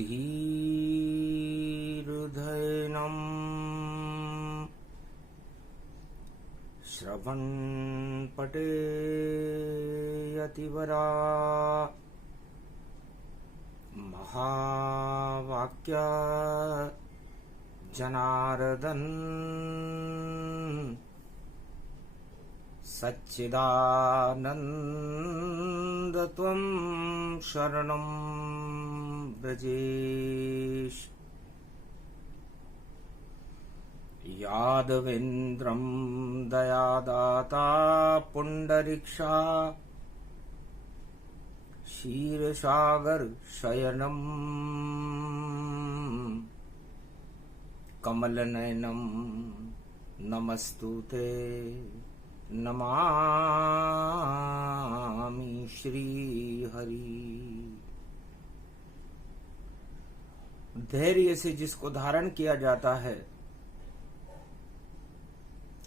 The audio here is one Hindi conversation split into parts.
सुधीर्धैनम् श्रवन्पठेयतिवरा महावाक्या जनार्दन सच्चिदानंद त्वं शरणं ब्रजेश। यादवेन्द्रं दयादाता पुंडरीक्षा क्षीरसागर शयनं कमलनयनं नमस्तुते नमामि श्रीहरि। धैर्य से जिसको धारण किया जाता है,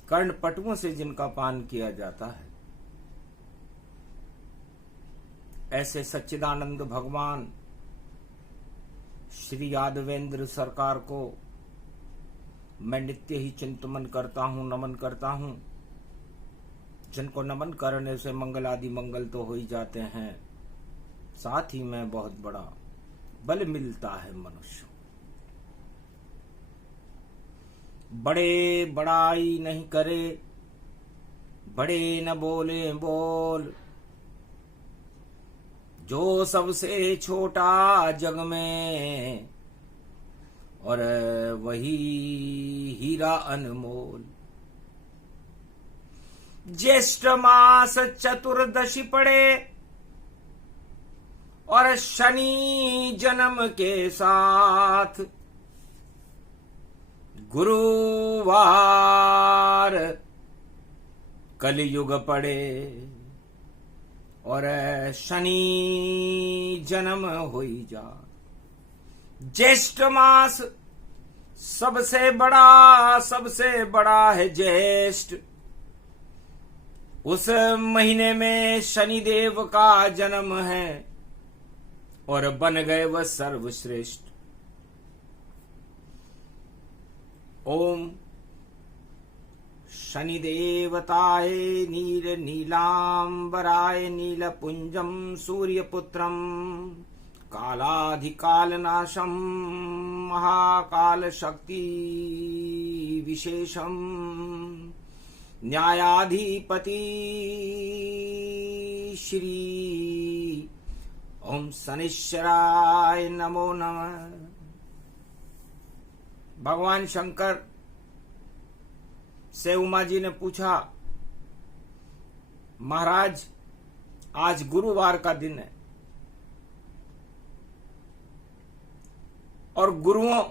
कर्णपटुओं से जिनका पान किया जाता है, ऐसे सच्चिदानंद भगवान श्री यादवेंद्र सरकार को मैं नित्य ही चिंतन करता हूं, नमन करता हूं। जिनको नमन करने से मंगल आदि मंगल तो हो ही जाते हैं, साथ ही में बहुत बड़ा बल मिलता है मनुष्य। बड़े बड़ाई नहीं करे, बड़े न बोले बोल, जो सबसे छोटा जग में और वही हीरा अनमोल। ज्येष्ठ मास चतुर्दशी पड़े और शनि जन्म के साथ गुरुवार कलयुग पड़े और शनि जन्म होई जा। ज्येष्ठ मास सबसे बड़ा है ज्येष्ठ। उस महीने में शनिदेव का जन्म है और बन गए वह सर्वश्रेष्ठ। ओम शनिदेवताय नील नीलांबराय नीलपुंजम सूर्यपुत्रम कालाधिकालनाशम महाकाल शक्ति विशेषम न्यायाधिपति श्री ओम शनिश्चराय नमो नमः। भगवान शंकर से उमा जी ने पूछा, महाराज आज गुरुवार का दिन है और गुरुओं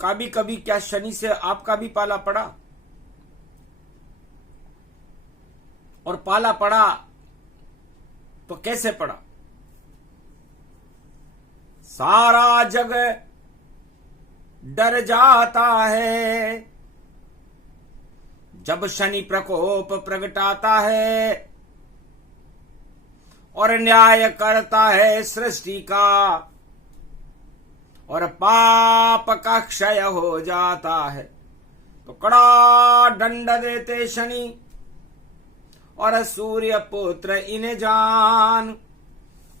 का भी कभी क्या शनि से आपका भी पाला पड़ा? और पाला पड़ा तो कैसे पड़ा? सारा जग डर जाता है जब शनि प्रकोप प्रगटाता है और न्याय करता है सृष्टि का और पाप का क्षय हो जाता है। तो कड़ा दंड देते शनि और सूर्य पुत्र इन जान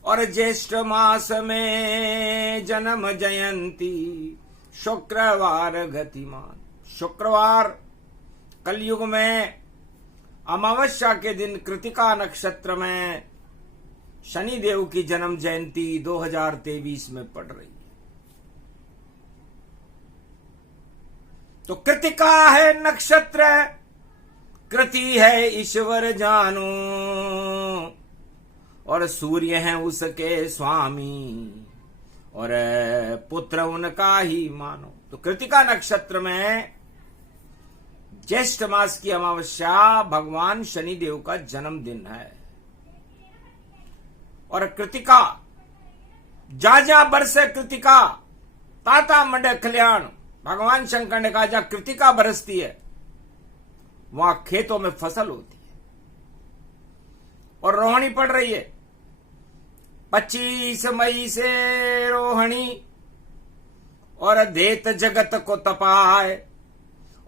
और ज्येष्ठ मास में जन्म जयंती शुक्रवार गतिमान। शुक्रवार कलयुग में अमावस्या के दिन कृतिका नक्षत्र में शनि देव की जन्म जयंती 2023 में पड़ रही है। तो कृतिका है नक्षत्र, कृति है ईश्वर जानो और सूर्य है उसके स्वामी और पुत्र उनका ही मानो। तो कृतिका नक्षत्र में ज्येष्ठ मास की अमावस्या भगवान शनिदेव का जन्मदिन है और कृतिका जा जा बरसे कृतिका ताता मंडे कल्याण। भगवान शंकर ने कहा जहां कृतिका बरसती है वहां खेतों में फसल होती है और रोहिणी पड़ रही है। 25 मई से रोहिणी और देत जगत को तपाए।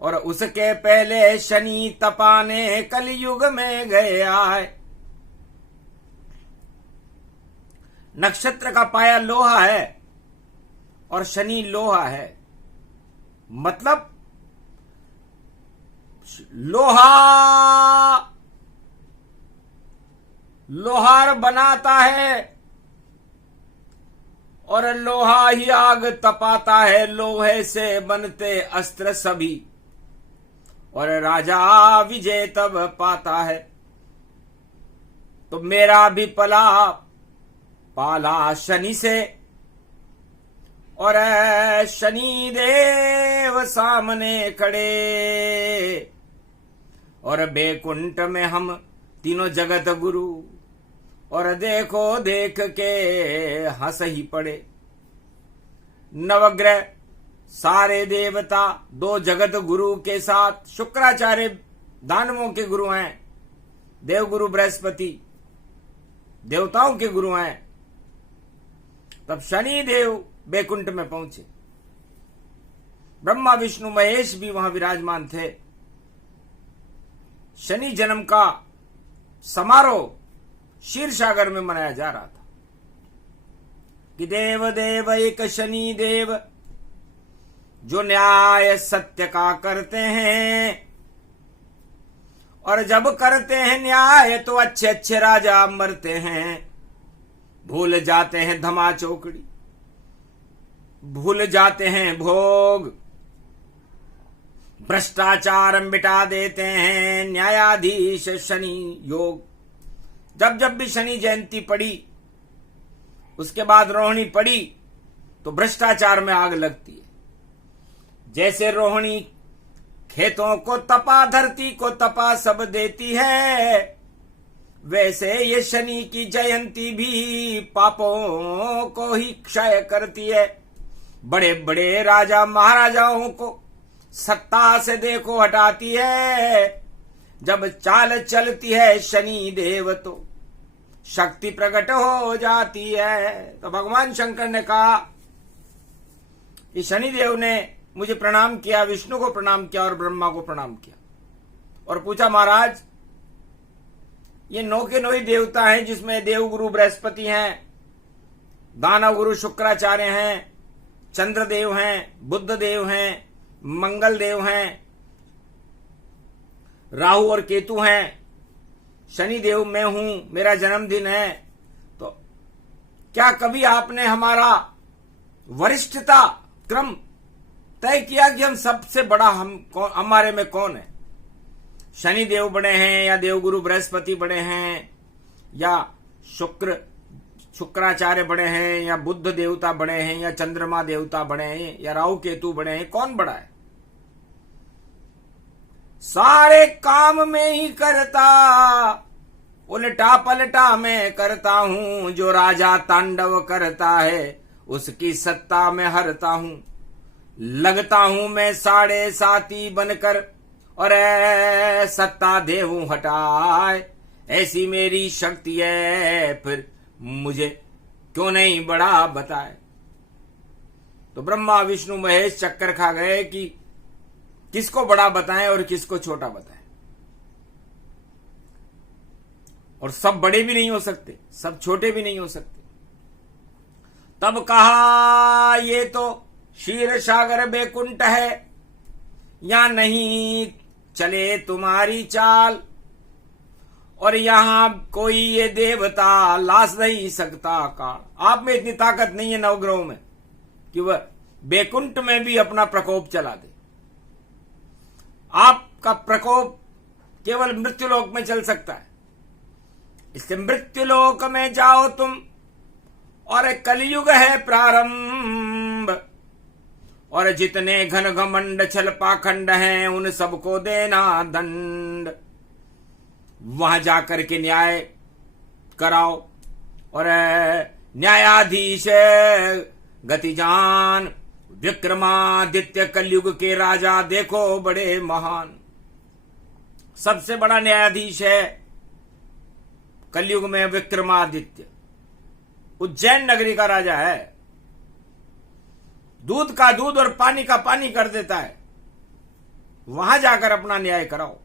और उसके पहले शनि तपाने कलयुग में गए आए। नक्षत्र का पाया लोहा है और शनि लोहा है, मतलब लोहार बनाता है और लोहा ही आग तपाता है। लोहे से बनते अस्त्र सभी और राजा विजय तब पाता है। तो मेरा भी पाला शनि से और शनि देव सामने खड़े। और बैकुंठ में हम तीनों जगत गुरु और देखो देख के हंस ही पड़े। नवग्रह सारे देवता दो जगत गुरु के साथ, शुक्राचार्य दानवों के गुरु हैं, देवगुरु बृहस्पति देवताओं के गुरु हैं। तब शनि देव बैकुंठ में पहुंचे। ब्रह्मा विष्णु महेश भी वहां विराजमान थे। शनि जन्म का समारोह क्षीरसागर में मनाया जा रहा था कि देव देव एक शनि देव जो न्याय सत्य का करते हैं। और जब करते हैं न्याय तो अच्छे अच्छे राजा मरते हैं। भूल जाते हैं धमा चौकड़ी, भूल जाते हैं भोग, भ्रष्टाचार मिटा देते हैं न्यायाधीश शनि योग। जब जब भी शनि जयंती पड़ी, उसके बाद रोहिणी पड़ी, तो भ्रष्टाचार में आग लगती है। जैसे रोहिणी खेतों को तपा, धरती को तपा सब देती है, वैसे ये शनि की जयंती भी पापों को ही क्षय करती है। बड़े बड़े राजा महाराजाओं को सत्ता से देखो हटाती है। जब चाल चलती है शनि देव तो शक्ति प्रकट हो जाती है। तो भगवान शंकर ने कहा कि शनिदेव ने मुझे प्रणाम किया, विष्णु को प्रणाम किया और ब्रह्मा को प्रणाम किया। और पूछा, महाराज ये 9 के 9 ही देवता हैं, जिसमें देवगुरु बृहस्पति हैं, दानव गुरु शुक्राचार्य हैं, चंद्रदेव हैं, बुद्ध देव हैं, मंगल देव हैं, राहु और केतु हैं, शनि देव मैं हूं, मेरा जन्मदिन है। तो क्या कभी आपने हमारा वरिष्ठता क्रम तय किया कि हम सबसे बड़ा हमारे में कौन है? शनि देव बड़े हैं या देवगुरु बृहस्पति बड़े हैं या शुक्राचार्य बड़े हैं या बुद्ध देवता बड़े हैं या चंद्रमा देवता बड़े हैं या राहु केतु बड़े हैं? कौन बड़ा है? सारे काम में ही करता, उल्टा पलटा मैं करता हूं। जो राजा तांडव करता है उसकी सत्ता में हरता हूं। लगता हूं मैं 7.5 बनकर और सत्ता देहूं हटाए। ऐसी मेरी शक्ति है, फिर मुझे क्यों नहीं बड़ा बताए। तो ब्रह्मा विष्णु महेश चक्कर खा गए कि किसको बड़ा बताएं और किसको छोटा बताएं। और सब बड़े भी नहीं हो सकते, सब छोटे भी नहीं हो सकते। तब कहा, ये तो क्षीर सागर बैकुंठ है, या नहीं चले तुम्हारी चाल। और यहां कोई ये देवता लाश नहीं सकता काल। आप में इतनी ताकत नहीं है नवग्रहों में कि वह बैकुंठ में भी अपना प्रकोप चला दे। आपका प्रकोप केवल मृत्युलोक में चल सकता है। इसलिए मृत्युलोक में जाओ तुम, और कलयुग है प्रारंभ। और जितने घन घमंड छल पाखंड हैं उन सबको देना दंड। वहां जाकर के न्याय कराओ। और न्यायाधीश गतिजान विक्रमादित्य कलयुग के राजा देखो बड़े महान। सबसे बड़ा न्यायाधीश है कलयुग में विक्रमादित्य, उज्जैन नगरी का राजा है। दूध का दूध और पानी का पानी कर देता है, वहां जाकर अपना न्याय कराओ।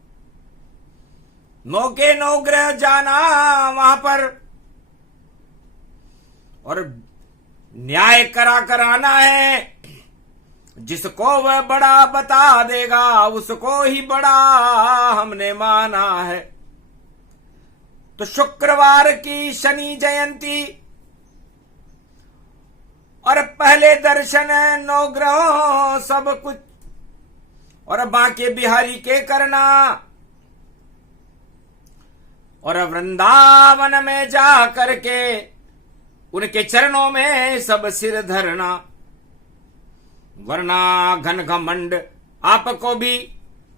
नौ के नौ ग्रह जाना वहां पर और न्याय करा कर आना है। जिसको वह बड़ा बता देगा उसको ही बड़ा हमने माना है। तो शुक्रवार की शनि जयंती और पहले दर्शन नौ ग्रहों सब कुछ और बांके बिहारी के करना और वृंदावन में जा करके उनके चरणों में सब सिर धरना, वरना घन घमंड आपको भी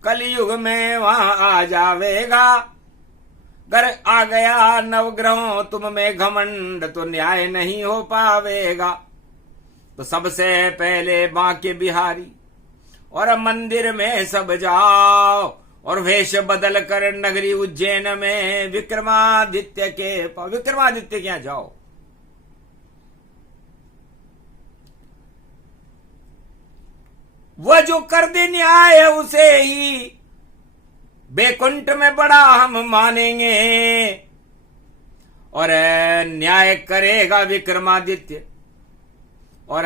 कलयुग में वहां आ जावेगा। अगर आ गया नवग्रहों तुम में घमंड तो न्याय नहीं हो पावेगा। तो सबसे पहले बांके बिहारी और मंदिर में सब जाओ और वेश बदल कर नगरी उज्जैन में विक्रमादित्य के यहाँ जाओ। वह जो कर दे न्याय उसे ही बैकुंठ में बड़ा हम मानेंगे और न्याय करेगा विक्रमादित्य और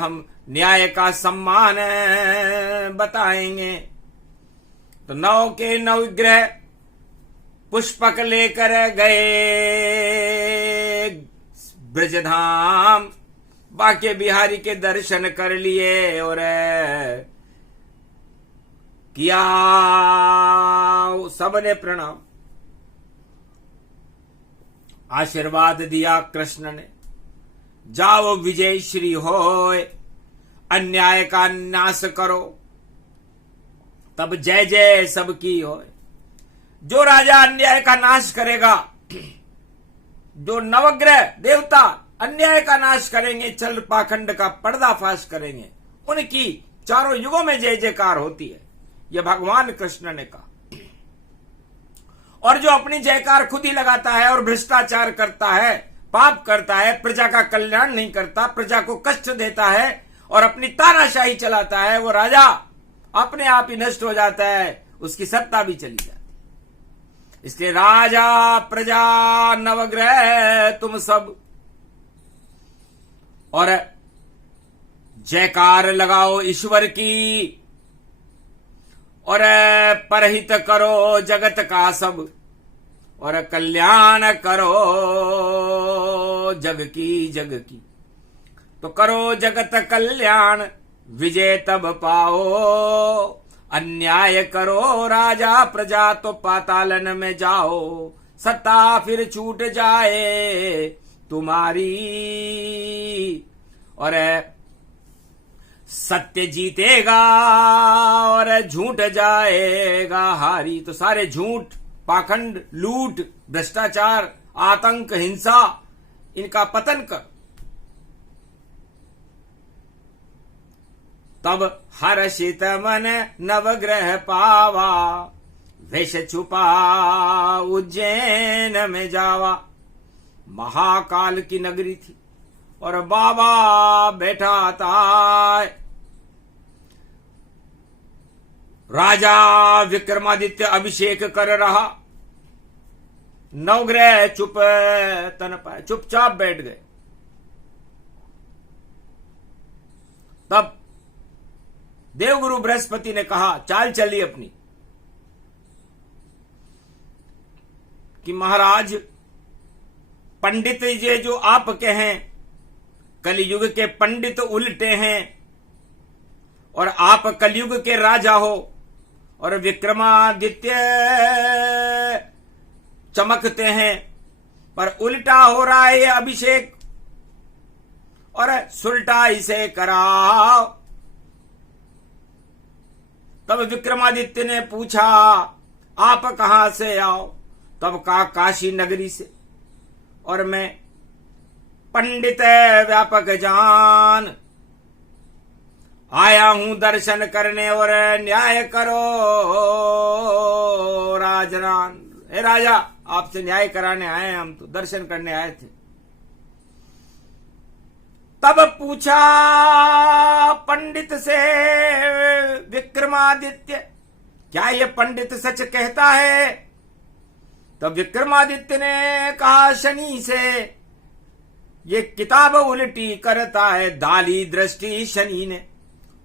हम न्याय का सम्मान बताएंगे। तो नौ के नौ ग्रह पुष्पक लेकर गए ब्रजधाम, बांके बिहारी के दर्शन कर लिए और किया सबने प्रणाम, आशीर्वाद दिया कृष्ण ने। जाओ विजय श्री होय, अन्याय का नाश करो, तब जय जय सबकी होय। जो राजा अन्याय का नाश करेगा, जो नवग्रह देवता अन्याय का नाश करेंगे, चल पाखंड का पर्दाफाश करेंगे, उनकी चारों युगों में जय जयकार होती है, यह भगवान कृष्ण ने कहा। और जो अपनी जयकार खुद ही लगाता है और भ्रष्टाचार करता है, पाप करता है, प्रजा का कल्याण नहीं करता, प्रजा को कष्ट देता है और अपनी तानाशाही चलाता है, वो राजा अपने आप ही नष्ट हो जाता है, उसकी सत्ता भी चली जाती है। इसलिए राजा प्रजा नवग्रह तुम सब और जयकार लगाओ ईश्वर की और परहित करो जगत का सब और कल्याण करो जग की। तो करो जगत कल्याण विजय तब पाओ, अन्याय करो राजा प्रजा तो पातालन में जाओ, सत्ता फिर छूट जाए तुम्हारी और सत्य जीतेगा और झूठ जाएगा हारी। तो सारे झूठ, पाखंड, लूट, भ्रष्टाचार, आतंक, हिंसा, इनका पतन कर। तब हर्षित मन नवग्रह पावा, वेश छुपा उज्जैन में जावा। महाकाल की नगरी थी और बाबा बैठा था। राजा विक्रमादित्य अभिषेक कर रहा, नवग्रह चुप तन पाए, चुपचाप बैठ गए। तब देवगुरु बृहस्पति ने कहा, चाल चली अपनी, कि महाराज पंडित ये जो आप के हैं, कलयुग के पंडित उल्टे हैं और आप कलयुग के राजा हो और विक्रमादित्य चमकते हैं, पर उल्टा हो रहा है ये अभिषेक और सुलटा इसे कराओ। तब विक्रमादित्य ने पूछा, आप कहां से आओ? तब कहा, काशी नगरी से, और मैं पंडित व्यापक जान आया हूं दर्शन करने और न्याय करो राजरान। हे राजा, आपसे न्याय कराने आए हैं हम, तो दर्शन करने आए थे। तब पूछा पंडित से विक्रमादित्य, क्या ये पंडित सच कहता है? तब विक्रमादित्य ने कहा शनि से, ये किताब उल्टी करता है। डाली दृष्टि शनि ने,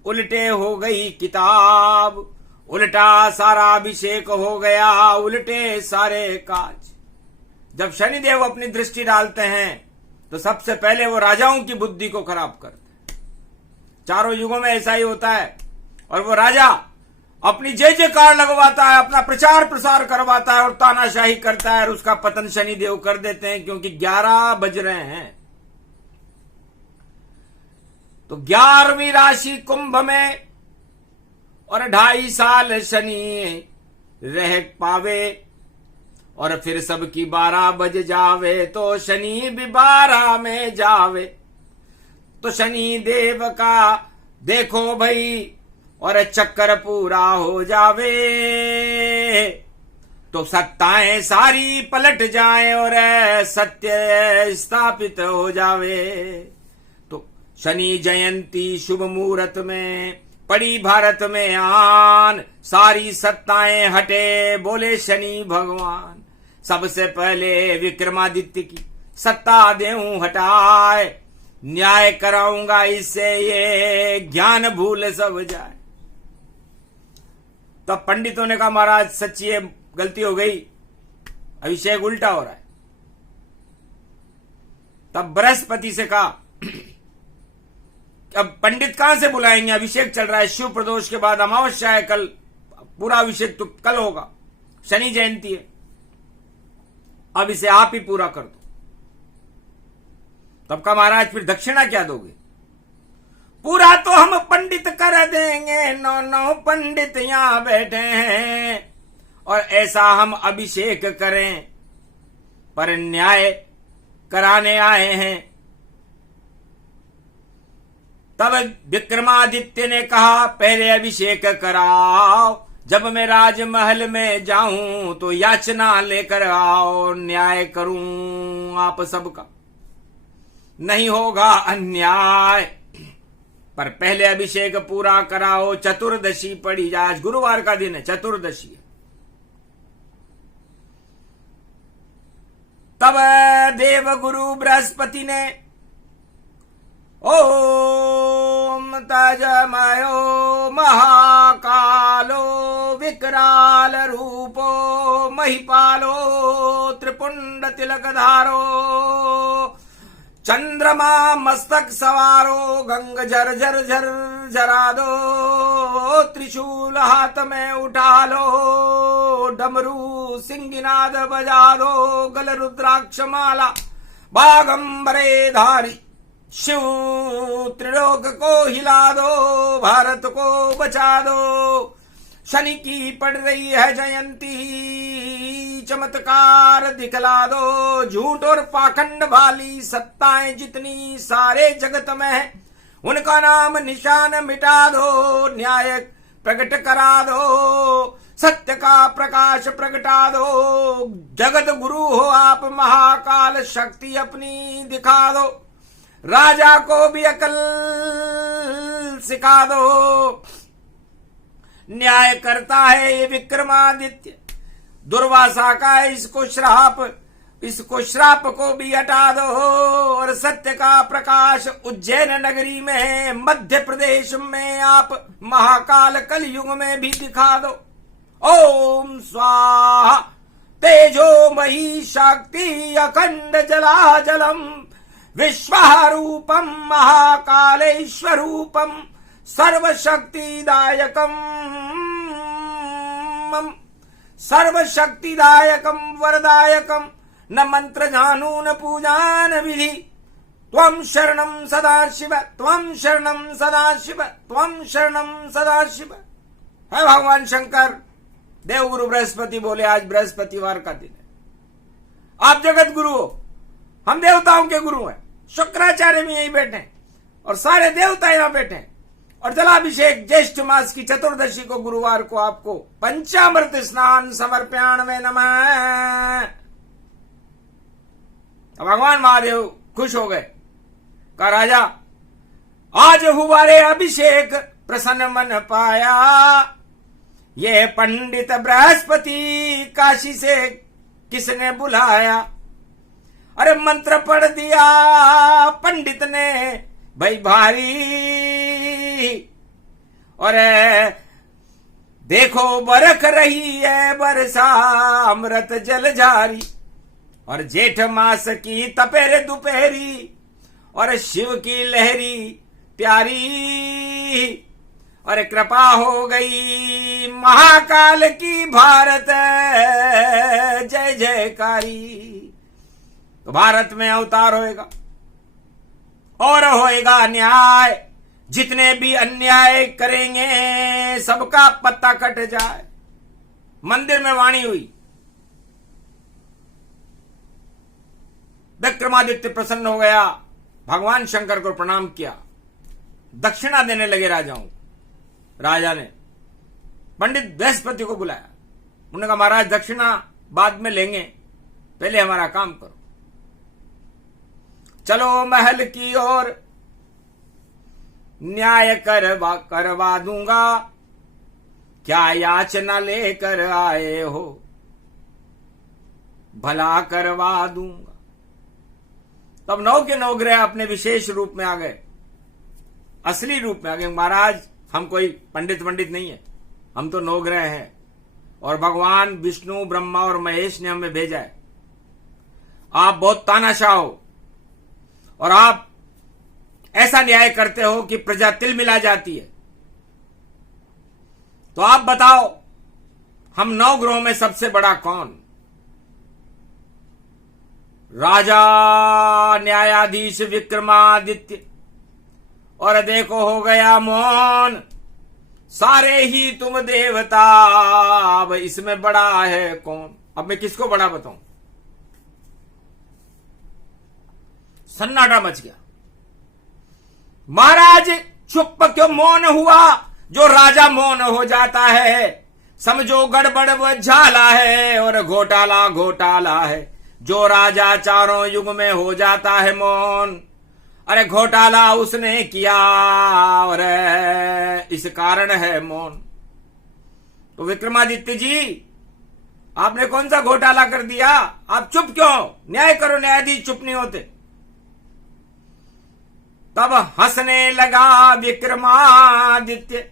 उल्टे हो गई किताब, उल्टा सारा अभिषेक हो गया, उल्टे सारे काज। जब शनिदेव अपनी दृष्टि डालते हैं तो सबसे पहले वो राजाओं की बुद्धि को खराब करते हैं। चारों युगों में ऐसा ही होता है। और वो राजा अपनी जय जयकार लगवाता है, अपना प्रचार प्रसार करवाता है और तानाशाही करता है, और उसका पतन शनिदेव कर देते हैं, क्योंकि 11 बज रहे हैं। तो 11वीं राशि कुंभ में और 2.5 साल शनि रह पावे, और फिर सबकी 12 बज जावे, तो शनि भी 12 में जावे। तो शनि देव का देखो भाई, और चक्कर पूरा हो जावे, तो सत्ताएं सारी पलट जाएं और सत्य स्थापित हो जावे। तो शनि जयंती शुभ मुहूर्त में पड़ी भारत में आन, सारी सत्ताएं हटे, बोले शनि भगवान। सबसे पहले विक्रमादित्य की सत्ता देऊं हटाए, न्याय कराऊंगा इससे ये ज्ञान भूल सब जाए। तब पंडितों ने कहा महाराज सच्ची है, गलती हो गई, अभिषेक उल्टा हो रहा है। तब बृहस्पति से कहा अब पंडित कहां से बुलाएंगे, अभिषेक चल रहा है, शिव प्रदोष के बाद अमावस्या है, कल पूरा अभिषेक तो कल होगा, शनि जयंती है, अब इसे आप ही पूरा कर दो। तब का महाराज फिर दक्षिणा क्या दोगे? पूरा तो हम पंडित कर देंगे, 9 पंडित यहां बैठे हैं, और ऐसा हम अभिषेक करें, पर न्याय कराने आए हैं। तब विक्रमादित्य ने कहा पहले अभिषेक कराओ, जब मैं राजमहल में जाऊं तो याचना लेकर आओ, न्याय करूं आप सबका, नहीं होगा अन्याय, पर पहले अभिषेक पूरा कराओ। चतुर्दशी पड़ी, आज गुरुवार का दिन है, चतुर्दशी है। तब देव गुरु बृहस्पति ने ओम तजमयो महाकालो विकराल रूपो महिपालो त्रिपुंड तिलकधारो चंद्रमा मस्तक सवारो गंग झर झर झर झरा दो, त्रिशूल हाथ में उठा लो, डमरू सिंगिनाद बजा दो, गल रुद्राक्ष माला बागंबरे धारी, शिव त्रिलोक को हिला दो, भारत को बचा दो। शनि की पड़ रही है जयंती, चमत्कार दिखला दो, झूठ और पाखंड वाली सत्ताएं जितनी सारे जगत में है, उनका नाम निशान मिटा दो, न्याय प्रकट करा दो, सत्य का प्रकाश प्रगटा दो। जगत गुरु हो आप, महाकाल शक्ति अपनी दिखा दो, राजा को भी अकल सिखा दो। न्याय करता है ये विक्रमादित्य, दुर्वासा का इसको श्राप को भी हटा दो, और सत्य का प्रकाश उज्जैन नगरी में, मध्य प्रदेश में आप महाकाल कलयुग में भी दिखा दो। ओम स्वाहा तेजो मही शक्ति अखंड जलाजलम विश्वरूपम महाकालेश्वरूपम सर्वशक्तिदायकम वरदायकम न मंत्र जानू न पूजान विधि, त्वं शरणं सदाशिव त्वं शरणं सदाशिव त्वं शरणं सदाशिव। है भगवान शंकर। देवगुरु बृहस्पति बोले आज बृहस्पतिवार का दिन है, आप जगत गुरु हो, हम देवताओं के गुरु हैं। शुक्राचार्य भी यही बैठे हैं और सारे देवता यहां बैठे हैं। और जलाभिषेक ज्येष्ठ मास की चतुर्दशी को गुरुवार को आपको पंचामृत स्नान समर्पयाण में नमः। भगवान महादेव खुश हो गए, कहा राजा आज हुआ रे अभिषेक प्रसन्न मन पाया, ये पंडित बृहस्पति काशी से किसने बुलाया। अरे मंत्र पढ़ दिया पंडित ने भाई भारी, और देखो बरख रही है वर्षा अमृत जल जारी, और जेठ मास की तपेरे दोपहरी, और शिव की लहरी प्यारी, और कृपा हो गई महाकाल की भारत जय जयकारी। तो भारत में अवतार होएगा और होएगा न्याय, जितने भी अन्याय करेंगे सबका पत्ता कट जाए। मंदिर में वाणी हुई, विक्रमादित्य प्रसन्न हो गया, भगवान शंकर को प्रणाम किया, दक्षिणा देने लगे राजाओं। राजा ने पंडित बृहस्पति को बुलाया, उन्होंने कहा महाराज दक्षिणा बाद में लेंगे, पहले हमारा काम करो। चलो महल की ओर, न्याय करवा दूंगा, क्या याचना लेकर आए हो, भला करवा दूंगा। तब 9 के 9 ग्रह अपने विशेष रूप में आ गए, असली रूप में आ गए। महाराज हम कोई पंडित नहीं है, हम तो 9 ग्रह हैं, और भगवान विष्णु ब्रह्मा और महेश ने हमें भेजा है। आप बहुत तानाशाह हो, और आप ऐसा न्याय करते हो कि प्रजा तिल मिला जाती है। तो आप बताओ हम 9 ग्रहों में सबसे बड़ा कौन? राजा न्यायाधीश विक्रमादित्य, और देखो हो गया मौन, सारे ही तुम देवता, अब इसमें बड़ा है कौन? अब मैं किसको बड़ा बताऊं? सन्नाटा मच गया। महाराज चुप क्यों मौन हुआ? जो राजा मौन हो जाता है समझो गड़बड़ व झाला है, और घोटाला घोटाला है। जो राजा चारों युग में हो जाता है मौन, अरे घोटाला उसने किया, और इस कारण है मौन। तो विक्रमादित्य जी आपने कौन सा घोटाला कर दिया? आप चुप क्यों? न्याय करो, न्यायाधीश चुप नहीं होते। तब हंसने लगा विक्रमादित्य,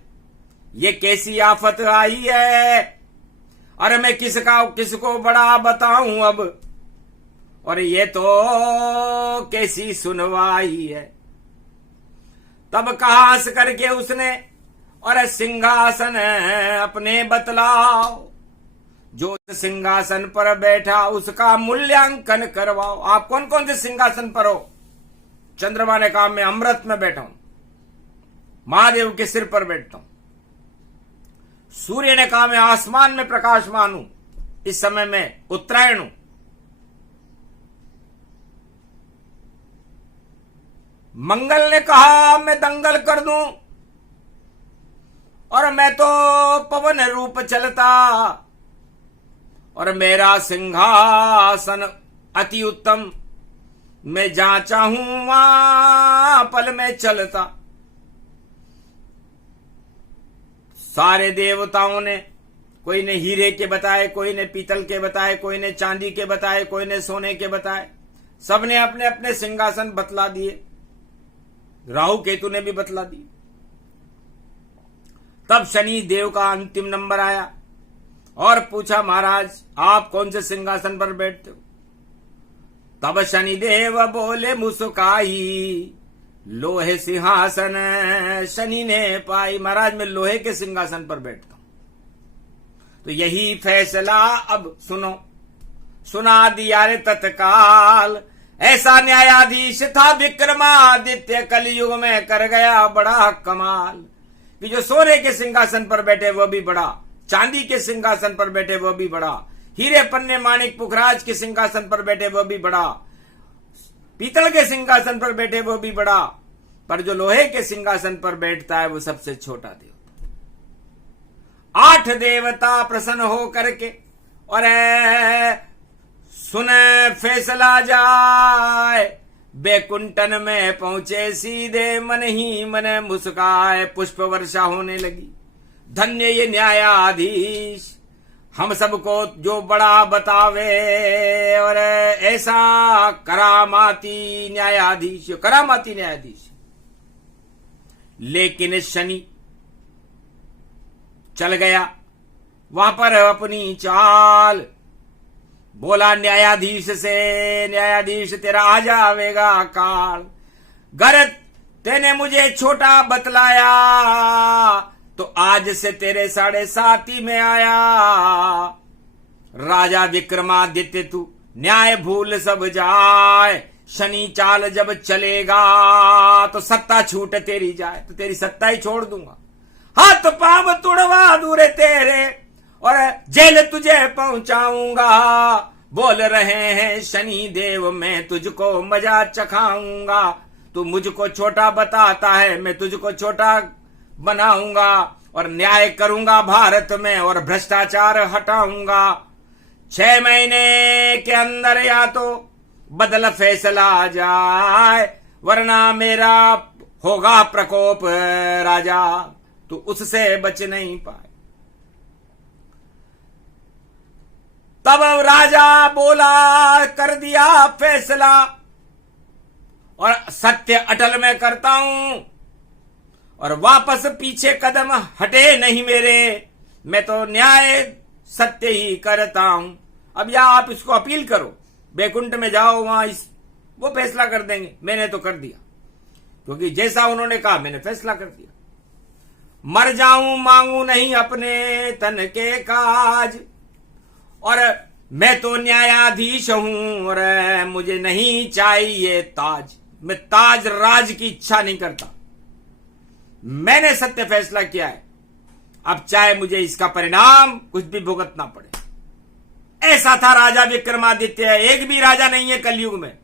ये कैसी आफत आई है, अरे मैं किसको बड़ा बताऊं अब, और ये तो कैसी सुनवाई है। तब कहा हंस करके उसने, और सिंहासन अपने बतलाओ, जो सिंहासन पर बैठा उसका मूल्यांकन करवाओ। आप कौन कौन से सिंहासन पर हो? चंद्रमा ने कहा मैं अमृत में बैठा हूं, महादेव के सिर पर बैठता हूं। सूर्य ने कहा मैं आसमान में प्रकाशमान हूं, इस समय में उत्तरायण हूं। मंगल ने कहा मैं दंगल कर दूं, और मैं तो पवन रूप चलता, और मेरा सिंहासन अति उत्तम, मैं जहां चाहूं वहां पल में चलता। सारे देवताओं ने, कोई ने हीरे के बताए, कोई ने पीतल के बताए, कोई ने चांदी के बताए, कोई ने सोने के बताए, सबने अपने अपने सिंहासन बतला दिए। राहु केतु ने भी बतला दिए। तब शनि देव का अंतिम नंबर आया और पूछा महाराज आप कौन से सिंहासन पर बैठते हो? तब शनिदेव बोले मुस्काई, लोहे सिंहासन शनि ने पाई। महाराज मैं लोहे के सिंहासन पर बैठता हूं। तो यही फैसला अब सुनो, सुना दिया रे तत्काल। ऐसा न्यायाधीश था विक्रमादित्य, कलयुग में कर गया बड़ा कमाल। कि जो सोने के सिंहासन पर बैठे वह भी बड़ा, चांदी के सिंहासन पर बैठे वह भी बड़ा, हीरे पन्ने माणिक पुखराज के सिंहासन पर बैठे वह भी बड़ा, पीतल के सिंहासन पर बैठे वह भी बड़ा, पर जो लोहे के सिंहासन पर बैठता है वो सबसे छोटा देवता। 8 देवता प्रसन्न हो करके और सुने फैसला जाए, बैकुंठन में पहुंचे सीधे, मन ही मन मुस्काए पुष्प वर्षा होने लगी। धन्य ये न्यायाधीश, हम सबको जो बड़ा बतावे, और ऐसा करामाती न्यायाधीश, करामाती न्यायाधीश। लेकिन शनि चल गया वहां पर अपनी चाल, बोला न्यायाधीश से, न्यायाधीश तेरा आ जावेगा काल। गर तेने मुझे छोटा बतलाया, तो आज से तेरे 7.5 में आया। राजा विक्रमादित्य तू न्याय भूल सब जाए, शनि चाल जब चलेगा तो सत्ता छूट तेरी जाए, तो तेरी सत्ता ही छोड़ दूंगा। हाथ पांव तुड़वा दूरे तेरे, और जेल तुझे पहुंचाऊंगा। बोल रहे हैं शनि देव, मैं तुझको मजा चखाऊंगा। तू मुझको छोटा बताता है, मैं तुझको छोटा बनाऊंगा, और न्याय करूंगा भारत में, और भ्रष्टाचार हटाऊंगा। 6 महीने के अंदर या तो बदल फैसला आ जाए, वरना मेरा होगा प्रकोप राजा, तू उससे बच नहीं पाए। तब राजा बोला, कर दिया फैसला, और सत्य अटल मैं करता हूं, और वापस पीछे कदम हटे नहीं मेरे, मैं तो न्याय सत्य ही करता हूं। अब या आप इसको अपील करो, बैकुंठ में जाओ, वहां वो फैसला कर देंगे। मैंने तो कर दिया, क्योंकि जैसा उन्होंने कहा मैंने फैसला कर दिया। मर जाऊं मांगू नहीं अपने तन के काज, और मैं तो न्यायाधीश हूं, और मुझे नहीं चाहिए ताज। मैं ताज राज की इच्छा नहीं करता, मैंने सत्य फैसला किया है। अब चाहे मुझे इसका परिणाम कुछ भी भुगतना पड़े। ऐसा था राजा विक्रमादित्य। एक भी राजा नहीं है कलयुग में,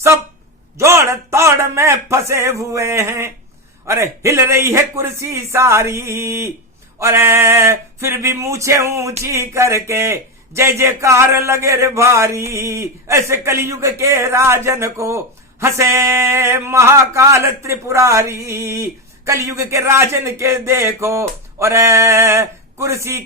सब जोड़ तोड़ में फंसे हुए हैं। अरे हिल रही है कुर्सी सारी, और फिर भी मूछे ऊंची करके जय जयकार लगे रे भारी। ऐसे कलयुग के राजन को हंसे महाकाल त्रिपुरारी। कलयुग के राजन के देखो, और कुर्सी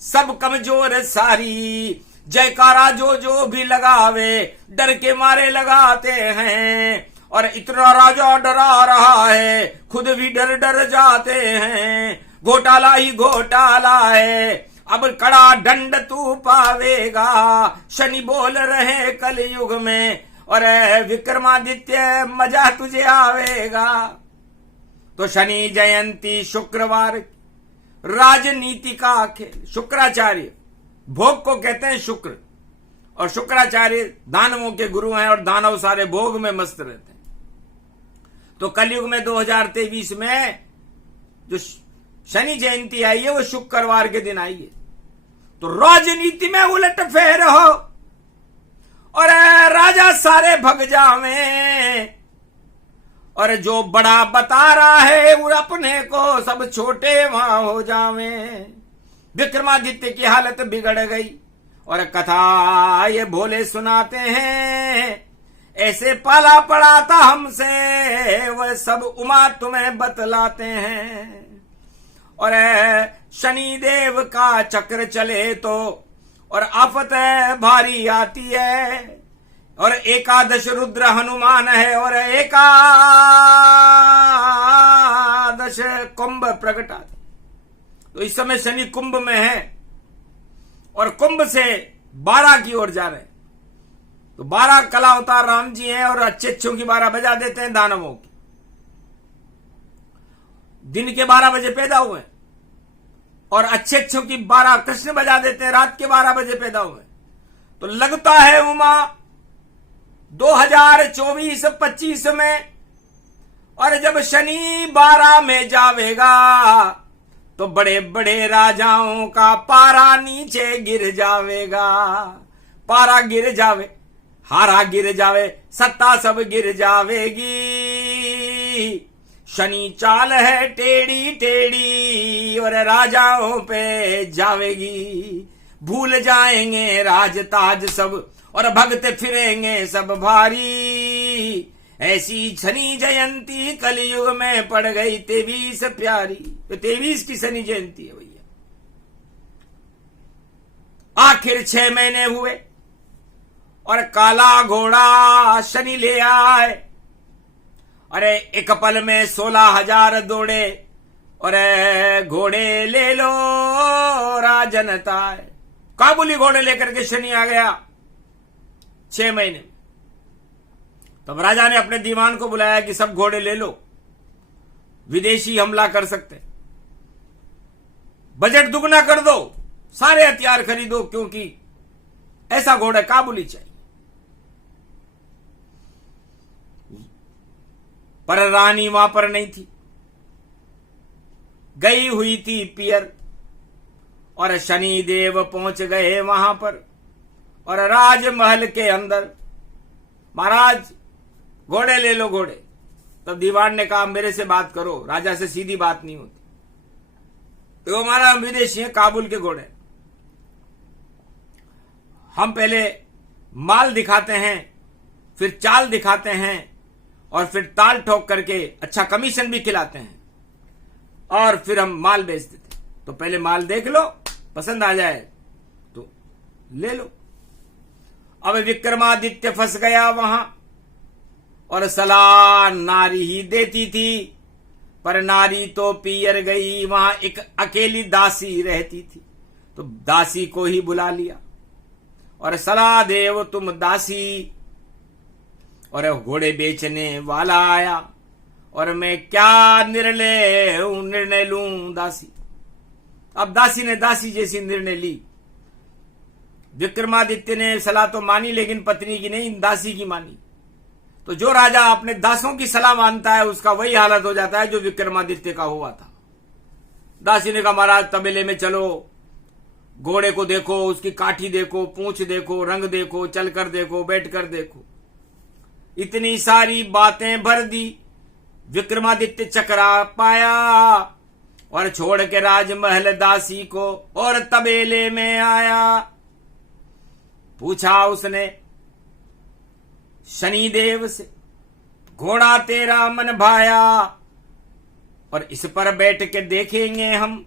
सब कमजोर सारी। जयकारा जो भी लगावे, डर के मारे लगाते हैं। और इतना राजा डरा रहा है, खुद भी डर डर जाते हैं। घोटाला ही घोटाला है, अब कड़ा दंड तू पावेगा। शनि बोल रहे कलयुग में, और विक्रमादित्य मजा तुझे आवेगा। तो शनि जयंती शुक्रवार, राजनीति का खेल। शुक्राचार्य भोग को कहते हैं शुक्र, और शुक्राचार्य दानवों के गुरु हैं, और दानव सारे भोग में मस्त रहते हैं। तो कलयुग में 2023 में जो शनि जयंती आई है वो शुक्रवार के दिन आई है। तो राजनीति में उलट फेर हो, और राजा सारे भग जावे, और जो बड़ा बता रहा है वो अपने को सब छोटे वहां हो जावे। विक्रमादित्य की हालत बिगड़ गई, और कथा ये भोले सुनाते हैं। ऐसे पाला पड़ा था हमसे, वह सब उमा तुम्हें बतलाते हैं। और शनि देव का चक्र चले तो, और आफत भारी आती है। और एकादश रुद्र हनुमान है, और एकादश कुंभ प्रकट आती। तो इस समय शनि कुंभ में है, और कुंभ से 12 की ओर जा रहे हैं। तो 12 कला अवतार राम जी हैं, और अच्छे की 12 बजा देते हैं दानवों की। दिन के 12 बजे पैदा हुए, और अच्छे की 12 कृष्ण बजा देते हैं, रात के 12 बजे पैदा हुए। तो लगता है उमा 2024-25 में, और जब शनि 12 में जावेगा तो बड़े बड़े राजाओं का पारा नीचे गिर जावेगा। पारा गिर जावे, हारा गिर जावे, सत्ता सब गिर जावेगी। शनि चाल है टेढ़ी टेढ़ी, और राजाओं पे जावेगी। भूल जाएंगे राज ताज सब, और भगते फिरेंगे सब भारी। ऐसी शनि जयंती कलयुग में पड़ गई 23 प्यारी। 23 की शनि जयंती है भैया। आखिर 6 महीने हुए और काला घोड़ा शनि ले आए। अरे एक पल में 16,000 दौड़े और घोड़े ले लो राजनता है। काबुली घोड़े लेकर के शनि आ गया 6 महीने में। तब राजा ने अपने दीवान को बुलाया कि सब घोड़े ले लो, विदेशी हमला कर सकते, बजट दुगना कर दो, सारे हथियार खरीदो, क्योंकि ऐसा घोड़ा काबुली चाहिए। पर रानी वहां पर नहीं थी, गई हुई थी पियर। और शनि देव पहुंच गए वहां पर और राजमहल के अंदर, महाराज घोड़े ले लो घोड़े। तब दीवान ने कहा मेरे से बात करो, राजा से सीधी बात नहीं होती। तो हमारा विदेशी है, काबुल के घोड़े। हम पहले माल दिखाते हैं, फिर चाल दिखाते हैं और फिर ताल ठोक करके अच्छा कमीशन भी खिलाते हैं और फिर हम माल बेच देते। तो पहले माल देख लो, पसंद आ जाए तो ले लो। अब विक्रमादित्य फंस गया वहां और सलाह नारी ही देती थी, पर नारी तो पियर गई। वहां एक अकेली दासी रहती थी, तो दासी को ही बुला लिया और सलाह देव तुम दासी। और घोड़े बेचने वाला आया और मैं क्या निर्णय लूं दासी। अब दासी ने दासी जैसी निर्णय ली। विक्रमादित्य ने सलाह तो मानी, लेकिन पत्नी की नहीं, दासी की मानी। तो जो राजा अपने दासों की सलाह मानता है उसका वही हालत हो जाता है जो विक्रमादित्य का हुआ था। दासी ने कहा महाराज तबेले में चलो, घोड़े को देखो, उसकी काठी देखो, पूंछ देखो, रंग देखो, चलकर देखो, बैठकर देखो। इतनी सारी बातें भर दी। विक्रमादित्य चकरा पाया और छोड़ के राजमहल दासी को और तबेले में आया। पूछा उसने शनिदेव से, घोड़ा तेरा मन भाया और इस पर बैठ के देखेंगे हम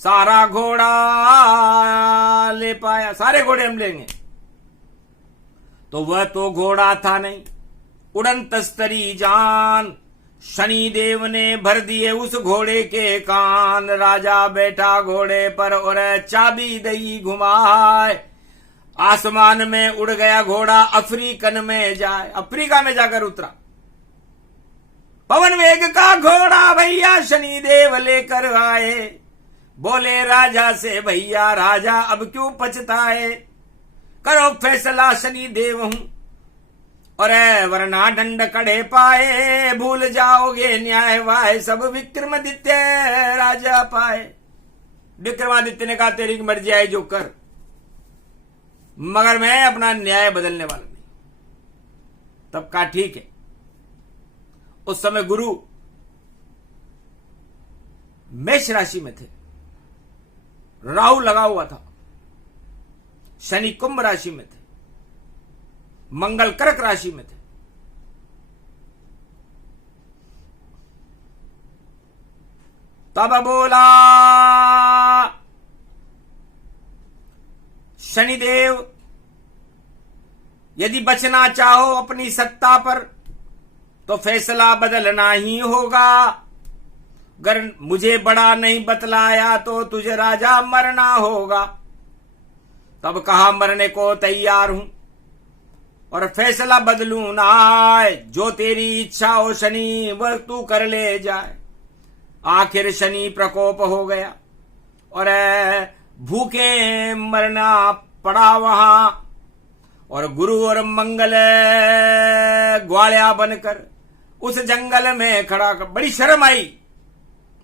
सारा घोड़ा ले पाया, सारे घोड़े हम लेंगे। तो वह तो घोड़ा था नहीं, उड़न तस्तरी जान। शनिदेव ने भर दिए उस घोड़े के कान। राजा बैठा घोड़े पर और चाबी दई घुमाए। आसमान में उड़ गया घोड़ा, अफ्रीकन में जाए, अफ्रीका में जाकर उतरा। पवन वेग का घोड़ा भैया शनिदेव लेकर आए। बोले राजा से भैया राजा अब क्यों पछताए, करो फैसला शनिदेव हूं और वरना दंड कड़े पाए। भूल जाओगे न्याय वाय सब विक्रमादित्य राजा पाए। विक्रमादित्य ने कहा तेरी मर्जी आई जो कर, मगर मैं अपना न्याय बदलने वाला नहीं। तब कहा ठीक है। उस समय गुरु मेष राशि में थे, राहु लगा हुआ था। शनि कुंभ राशि में थे, मंगल कर्क राशि में थे। तब बोला शनिदेव यदि बचना चाहो अपनी सत्ता पर तो फैसला बदलना ही होगा। अगर मुझे बड़ा नहीं बतलाया तो तुझे राजा मरना होगा। तब कहा मरने को तैयार हूं और फैसला बदलूं ना। जो तेरी इच्छा हो शनि वह तू कर ले जाए। आखिर शनि प्रकोप हो गया और भूखे मरना पड़ा वहां। और गुरु और मंगल ग्वालिया बनकर उस जंगल में खड़ा कर, बड़ी शर्म आई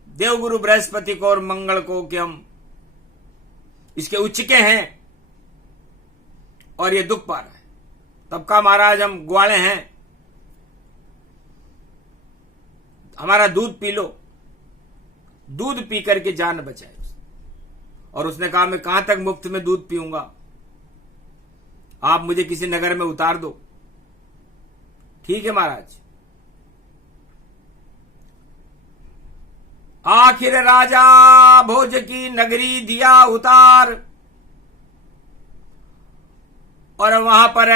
देवगुरु बृहस्पति को और मंगल को कि हम इसके उच्चके हैं और ये दुख पा रहा है। तब कहा महाराज हम ग्वाले हैं, हमारा दूध पी लो। दूध पी करके जान बचाए। और उसने कहा मैं कहां तक मुफ्त में दूध पीऊंगा, आप मुझे किसी नगर में उतार दो। ठीक है महाराज। आखिर राजा भोज की नगरी दिया उतार, और वहां पर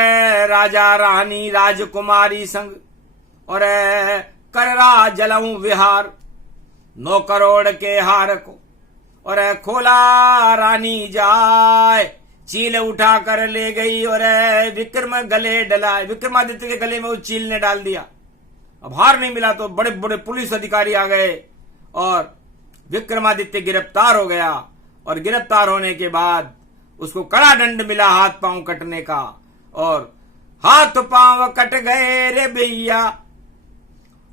राजा रानी राजकुमारी संग और कर रहा जलऊं विहार। 9 करोड़ के हार को और खोला रानी जाए, चील उठा कर ले गई और विक्रम गले डलाए। विक्रमादित्य के गले में उस चील ने डाल दिया। अब हार नहीं मिला तो बड़े बड़े पुलिस अधिकारी आ गए और विक्रमादित्य गिरफ्तार हो गया। और गिरफ्तार होने के बाद उसको कड़ा दंड मिला हाथ पांव कटने का, और हाथ पांव कट गए रे भैया,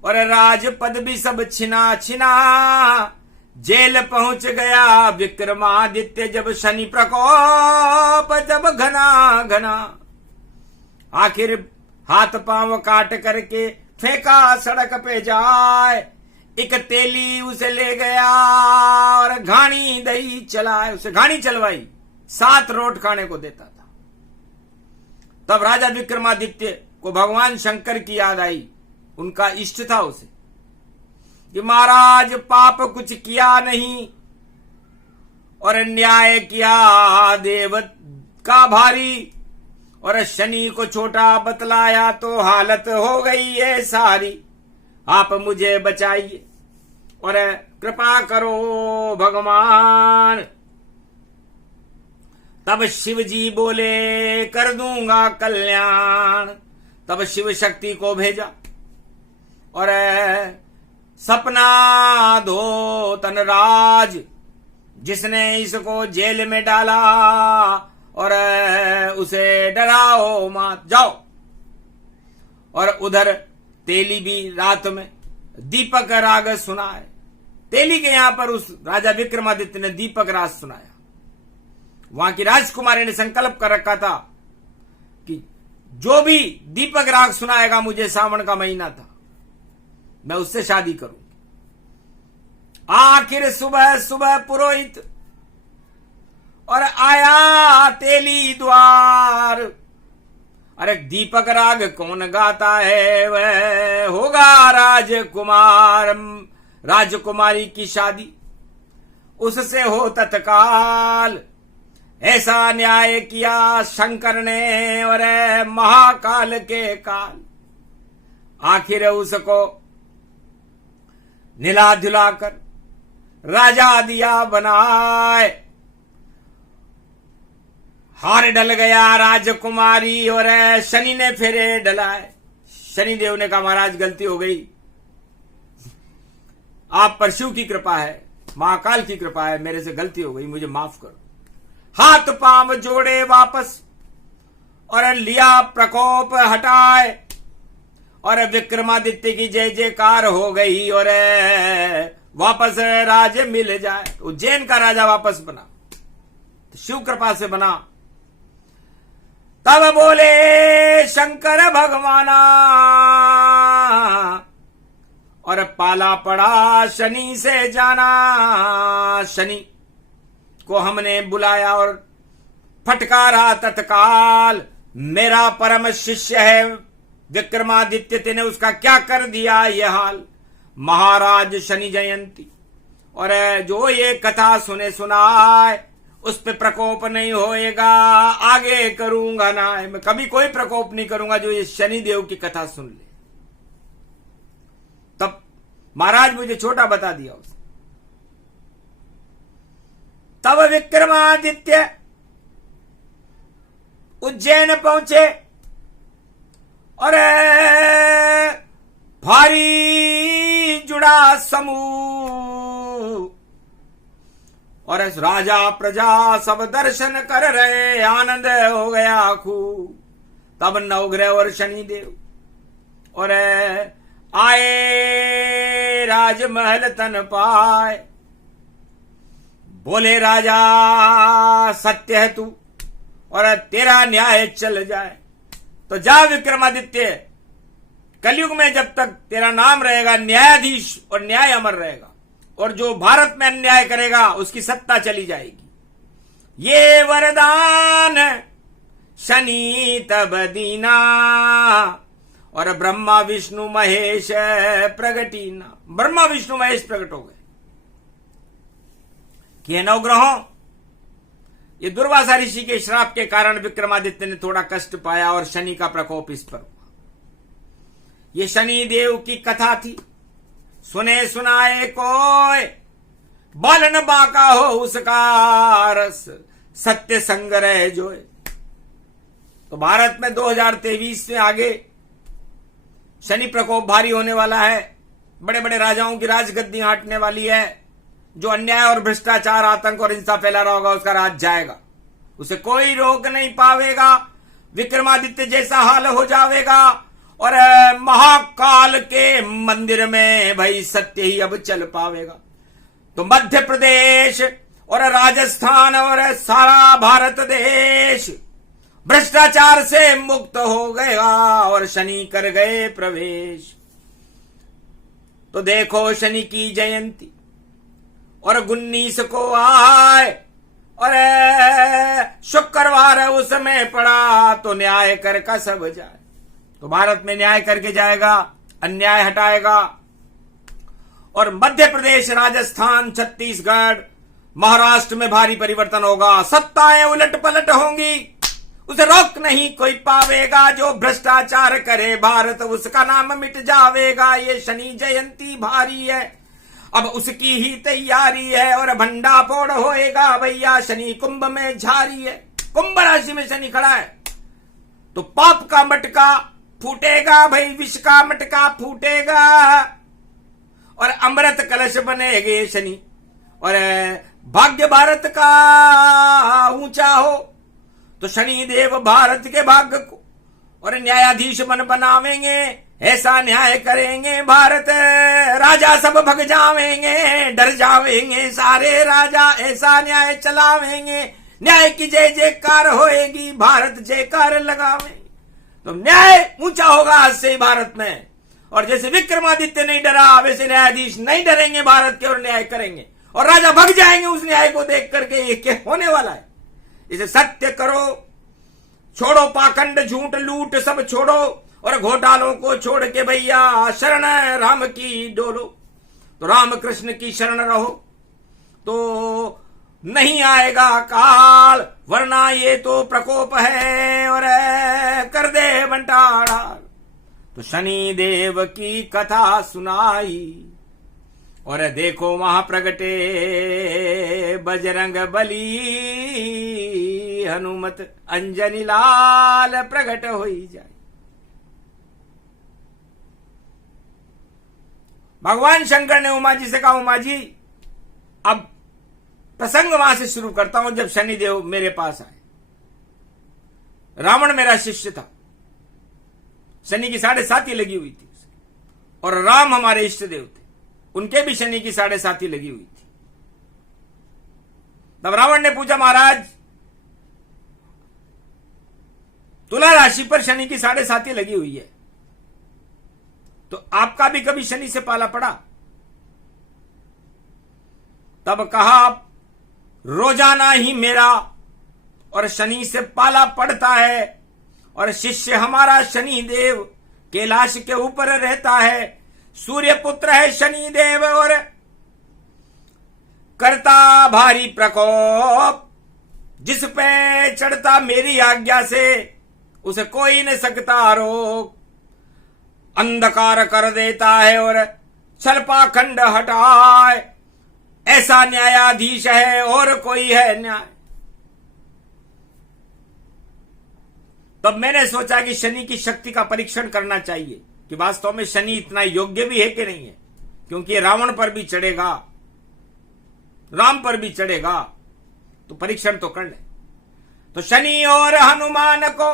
और राजपद भी सब छिना छिना। जेल पहुंच गया विक्रमादित्य जब शनि प्रकोप जब घना घना। आखिर हाथ पांव काट करके फेंका सड़क पे जाए, एक तेली उसे ले गया और घानी दही चलाए। उसे घानी चलवाई, 7 रोट खाने को देता था। तब राजा विक्रमादित्य को भगवान शंकर की याद आई। उनका इष्ट था उसे कि महाराज पाप कुछ किया नहीं और न्याय किया देव का भारी, और शनि को छोटा बतलाया तो हालत हो गई है सारी। आप मुझे बचाइए और कृपा करो भगवान। तब शिव जी बोले कर दूंगा कल्याण। तब शिव शक्ति को भेजा और सपना दो तनराज, जिसने इसको जेल में डाला और उसे डराओ मत, जाओ। और उधर तेली भी रात में दीपक राग सुनाए। तेली के यहां पर उस राजा विक्रमादित्य ने दीपक राग सुनाया। वहां की राजकुमारी ने संकल्प कर रखा था कि जो भी दीपक राग सुनाएगा, मुझे सावन का महीना था, मैं उससे शादी करूंगी। आखिर सुबह सुबह पुरोहित और आया तेली द्वार। अरे दीपक राग कौन गाता है, वह होगा राजकुमार। राजकुमारी की शादी उससे हो तत्काल। ऐसा न्याय किया शंकर ने और महाकाल के काल। आखिर उसको निला धुलाकर राजा दिया बनाए। हार डल गया राजकुमारी और शनि ने फेरे डलाए। शनिदेव ने कहा महाराज गलती हो गई, आप पर शिव की कृपा है, महाकाल की कृपा है, मेरे से गलती हो गई, मुझे माफ करो। हाथ पांव जोड़े वापस और लिया प्रकोप हटाए, और विक्रमादित्य की जय जयकार हो गई और वापस राज्य मिल जाए। उज्जैन का राजा वापस बना, तो शिव कृपा से बना। तब बोले शंकर भगवाना, और पाला पड़ा शनि से जाना। शनि को हमने बुलाया और फटकारा तत्काल। मेरा परम शिष्य है विक्रमादित्य, तेने उसका क्या कर दिया ये हाल। महाराज शनि जयंती और जो ये कथा सुने सुनाए, उस पे प्रकोप नहीं होएगा, आगे करूंगा ना, मैं कभी कोई प्रकोप नहीं करूंगा जो ये शनिदेव की कथा सुन ले। तब महाराज मुझे छोटा बता दिया उसने। तब विक्रमादित्य उज्जैन पहुंचे और भारी जुड़ा समूह, और राजा प्रजा सब दर्शन कर रहे, आनंद हो गया खूब। तब नवग्रह और शनिदेव और आए राजमहल तन पाए। बोले राजा सत्य है तू और तेरा न्याय चल जाए, तो जा विक्रमादित्य, कलयुग में जब तक तेरा नाम रहेगा न्यायाधीश और न्याय अमर रहेगा, और जो भारत में अन्याय करेगा उसकी सत्ता चली जाएगी। ये वरदान शनि तब दीना और ब्रह्मा विष्णु महेश प्रगटी ना। ब्रह्मा विष्णु महेश प्रकट हो गए कि 9 ग्रहों, ये दुर्वासा ऋषि के श्राप के कारण विक्रमादित्य ने थोड़ा कष्ट पाया और शनि का प्रकोप इस पर हुआ। ये शनि देव की कथा थी। सुने सुनाए कोय, बालन बाका हो उसका रस, सत्य संग्रह जोए। तो भारत में 2023 से आगे शनि प्रकोप भारी होने वाला है। बड़े बड़े राजाओं की राजगद्दी हटने वाली है। जो अन्याय और भ्रष्टाचार, आतंक और हिंसा फैला रहा होगा उसका राज जाएगा, उसे कोई रोक नहीं पावेगा। विक्रमादित्य जैसा हाल हो जाएगा और महाकाल के मंदिर में भाई सत्य ही अब चल पावेगा। तो मध्य प्रदेश और राजस्थान और सारा भारत देश भ्रष्टाचार से मुक्त हो गया और शनि कर गए प्रवेश। तो देखो शनि की जयंती और 19 को आए और शुक्रवार उसमें पड़ा तो न्याय कर का सब जाए। तो भारत में न्याय करके जाएगा, अन्याय हटाएगा। और मध्य प्रदेश, राजस्थान, छत्तीसगढ़, महाराष्ट्र में भारी परिवर्तन होगा। सत्ताएं उलट पलट होंगी, उसे रोक नहीं कोई पावेगा। जो भ्रष्टाचार करे भारत उसका नाम मिट जावेगा। ये शनि जयंती भारी है, अब उसकी ही तैयारी है और भंडा फोड़ होएगा भैया। शनि कुंभ में झारी है, कुंभ राशि में शनि खड़ा है। तो पाप का मटका फूटेगा भाई, विष का मटका फूटेगा और अमृत कलश बनेगे शनि। और भाग्य भारत का ऊंचा हो तो शनि देव भारत के भाग्य को और न्यायाधीश बनावेंगे। ऐसा न्याय करेंगे भारत राजा सब भग जावेंगे, डर जावेंगे सारे राजा। ऐसा न्याय चलावेंगे, न्याय की जय जयकार होएगी, भारत जयकार लगावेंगे। तो न्याय ऊंचा होगा आज से भारत में। और जैसे विक्रमादित्य नहीं डरा वैसे न्यायाधीश नहीं डरेंगे भारत के और न्याय करेंगे और राजा भग जाएंगे उस न्याय को देख करके। ये क्या होने वाला है? इसे सत्य करो, छोड़ो पाखंड, झूठ, लूट सब छोड़ो और घोटालों को छोड़ के भैया शरण राम की डोलो। तो राम कृष्ण की शरण रहो तो नहीं आएगा काल, वरना ये तो प्रकोप है और कर दे बंटाड़ा। तो शनि देव की कथा सुनाई और देखो वहां प्रगटे बजरंग बली, हनुमत अंजनी लाल प्रगट हो जाए। भगवान शंकर ने उमा जी से कहा, उमा जी अब प्रसंग वहां से शुरू करता हूं जब शनिदेव मेरे पास आए। रावण मेरा शिष्य था, शनि की 7.5 लगी हुई थी और राम हमारे इष्ट देव थे, उनके भी शनि की 7.5 लगी हुई थी। तब रावण ने पूछा, महाराज तुला राशि पर शनि की 7.5 लगी हुई है, तो आपका भी कभी शनि से पाला पड़ा? तब कहा, रोजाना ही मेरा और शनि से पाला पड़ता है और शिष्य हमारा शनि देव कैलाश के ऊपर रहता है, सूर्य पुत्र है शनि देव और करता भारी प्रकोप। जिस पे चढ़ता मेरी आज्ञा से उसे कोई न सकता रोक। अंधकार कर देता है और छल पाखंड हटाए, ऐसा न्यायाधीश है और कोई है न्याय। तब मैंने सोचा कि शनि की शक्ति का परीक्षण करना चाहिए कि वास्तव में शनि इतना योग्य भी है कि नहीं है, क्योंकि ये रावण पर भी चढ़ेगा, राम पर भी चढ़ेगा, तो परीक्षण तो कर ले। तो शनि और हनुमान को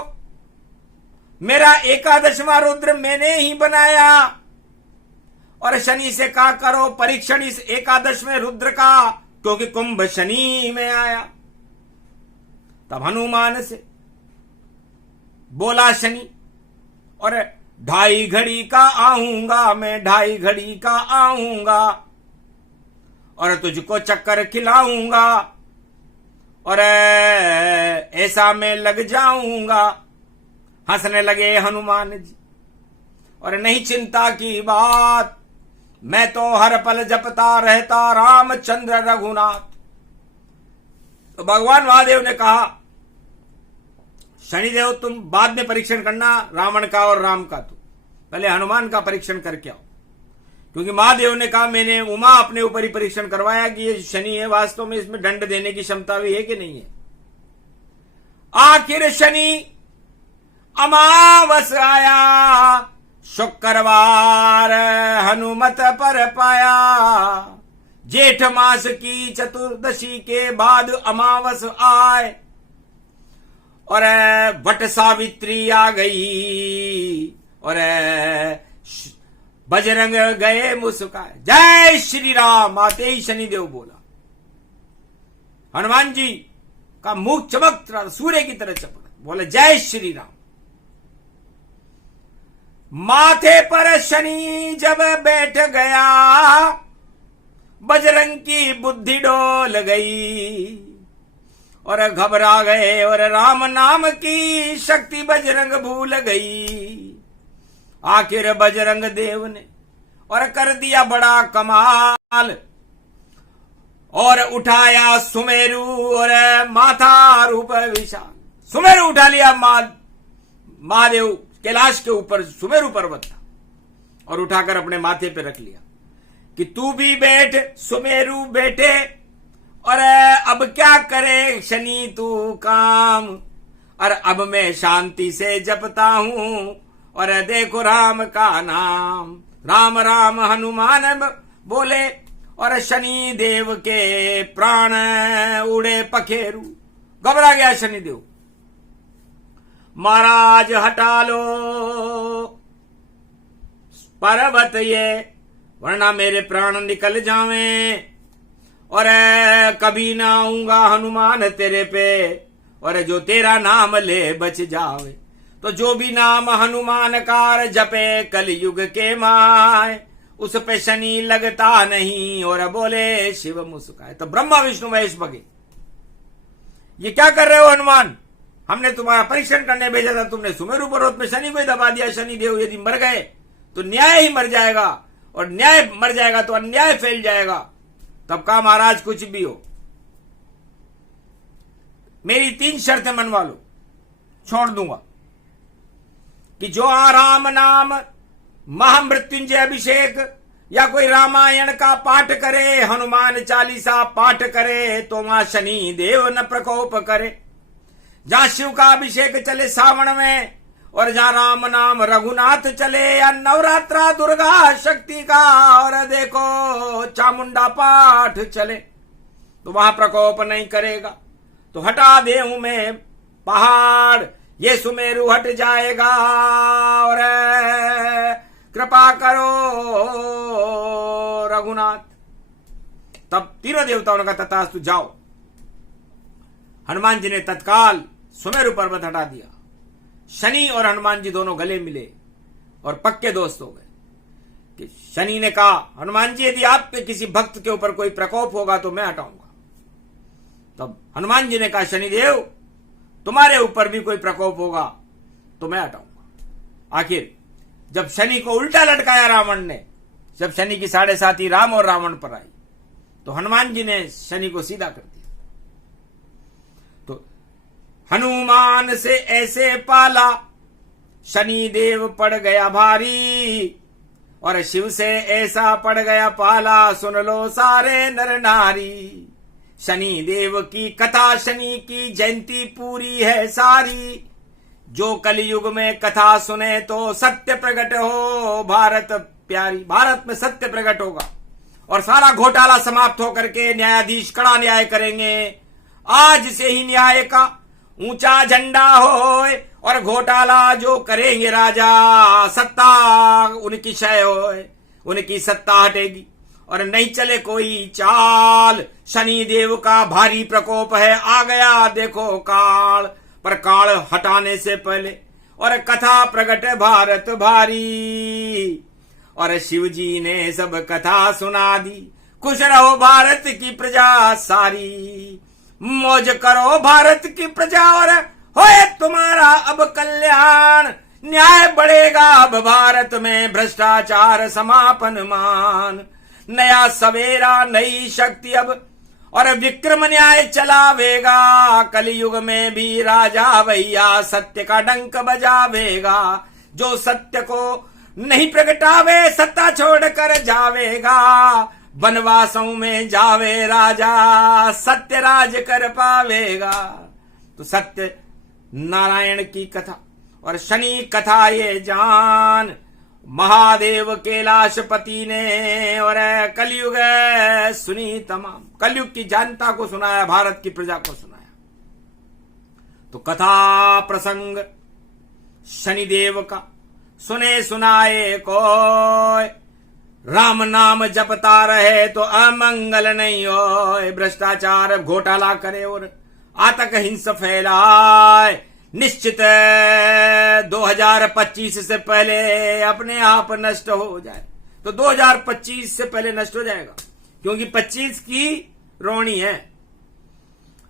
मेरा 11वां रुद्र मैंने ही बनाया और शनि से कहा, करो परीक्षण इस 11वें रुद्र का, क्योंकि कुंभ शनि में आया। तब हनुमान से बोला शनि, और 2.5 घड़ी का आऊंगा मैं, 2.5 घड़ी का आऊंगा और तुझको चक्कर खिलाऊंगा और ऐसा मैं लग जाऊंगा। हंसने लगे हनुमान जी। और नहीं चिंता की बात, मैं तो हर पल जपता रहता रामचंद्र रघुनाथ। तो भगवान महादेव ने कहा, शनिदेव तुम बाद में परीक्षण करना रावण का और राम का, तो पहले हनुमान का परीक्षण करके आओ। क्योंकि महादेव ने कहा, मैंने उमा अपने ऊपर ही परीक्षण करवाया कि ये शनि है, वास्तव में इसमें दंड देने की क्षमता भी है कि नहीं है। आखिर शनि अमावस आया, शुक्रवार हनुमत पर पाया, जेठ मास की चतुर्दशी के बाद अमावस आए, और वट सावित्री आ गई, और बजरंग गए मुस्काए। जय श्री राम आते ही शनिदेव बोला। हनुमान जी का मुख चमक रहा, सूर्य की तरह चमक, बोले जय श्री राम। माथे पर शनि जब बैठ गया, बजरंग की बुद्धि डोल गई, और घबरा गए, और राम नाम की शक्ति बजरंग भूल गई। आखिर बजरंग देव ने और कर दिया बड़ा कमाल, और उठाया सुमेरु और माथा रूप विशाल। सुमेरु उठा लिया महादेव कैलाश के ऊपर, सुमेरु पर्वत था, और उठाकर अपने माथे पे रख लिया कि तू भी बैठ सुमेरु बैठे, और अब क्या करे शनि तू काम, और अब मैं शांति से जपता हूं, और देखो राम का नाम। राम राम हनुमान बोले, और शनि देव के प्राण उड़े पखेरु। घबरा गया शनिदेव, महाराज हटा लो पर्वत ये, वरना मेरे प्राण निकल जावें, और कभी ना आऊंगा हनुमान तेरे पे, और जो तेरा नाम ले बच जावे। तो जो भी नाम हनुमान कार जपे कलयुग के माय, उस पे शनि लगता नहीं, और बोले शिव मुस्काए। तो ब्रह्मा विष्णु महेश बगे, ये क्या कर रहे हो हनुमान, हमने तुम्हारा परीक्षण करने भेजा था, तुमने सुमेरु पर्वत में शनि को ही दबा दिया। शनि देव यदि मर गए तो न्याय ही मर जाएगा, और न्याय मर जाएगा तो अन्याय फैल जाएगा। तब कहा महाराज कुछ भी हो, मेरी 3 शर्तें मनवा लो, छोड़ दूंगा कि जो राम नाम महामृत्युंजय अभिषेक या कोई रामायण का पाठ करे, हनुमान चालीसा पाठ करे, तो वहां शनि देव न प्रकोप करे। जहां शिव का अभिषेक चले सावन में, और जहां राम नाम रघुनाथ चले, या नवरात्रा दुर्गा शक्ति का, और देखो चामुंडा पाठ चले, तो वहां प्रकोप नहीं करेगा। तो हटा दे हूं मैं पहाड़, ये सुमेरु हट जाएगा, और कृपा करो रघुनाथ। तब तीनों देवताओं ने कहा तथास्तु, जाओ। हनुमान जी ने तत्काल सुमेरु पर्वत हटा दिया। शनि और हनुमान जी दोनों गले मिले और पक्के दोस्त हो गए। कि शनि ने कहा, हनुमान जी यदि आपके किसी भक्त के ऊपर कोई प्रकोप होगा तो मैं हटाऊंगा। तब हनुमान जी ने कहा, शनिदेव तुम्हारे ऊपर भी कोई प्रकोप होगा तो मैं हटाऊंगा। आखिर जब शनि को उल्टा लटकाया रावण ने, जब शनि की 7.5 राम और रावण पर आई, तो हनुमान जी ने शनि को सीधा कर दिया। तो हनुमान से ऐसे पाला, शनि देव पड़ गया भारी, और शिव से ऐसा पड़ गया पाला, सुन लो सारे नर नारी। शनि देव की कथा, शनि की जयंती पूरी है सारी, जो कलयुग में कथा सुने तो सत्य प्रकट हो भारत प्यारी। भारत में सत्य प्रकट होगा और सारा घोटाला समाप्त होकर के न्यायाधीश कड़ा न्याय करेंगे। आज से ही न्याय का ऊंचा झंडा होए, और घोटाला जो करेंगे राजा, सत्ता उनकी क्षय होए, उनकी सत्ता हटेगी और नहीं चले कोई चाल। शनि देव का भारी प्रकोप है, आ गया देखो काल। पर काल हटाने से पहले और कथा प्रकट भारत भारी, और शिव जी ने सब कथा सुना दी। खुश रहो भारत की प्रजा सारी, मौज करो भारत की प्रजा, और होए तुम्हारा अब कल्याण। न्याय बढ़ेगा अब भारत में, भ्रष्टाचार समापन मान। नया सवेरा नई शक्ति अब और विक्रम न्याय चलावेगा, कलयुग में भी राजा भैया सत्य का डंक बजावेगा। जो सत्य को नहीं प्रगटावे सत्ता छोड़कर जावेगा, वनवासों में जावे राजा सत्य राज कर पावेगा। तो सत्य नारायण की कथा और शनि कथा ये जान, महादेव कैलाशपति ने और कलयुग सुनी तमाम। कलयुग की जनता को सुनाया, भारत की प्रजा को सुनाया। तो कथा प्रसंग शनिदेव का सुने सुनाए कोय, राम नाम जपता रहे तो अमंगल नहीं होए। भ्रष्टाचार घोटाला करे और आतंक हिंसा फैलाए, निश्चित 2025 से पहले अपने आप नष्ट हो जाए। तो 2025 से पहले नष्ट हो जाएगा, क्योंकि 25 की रोणी है।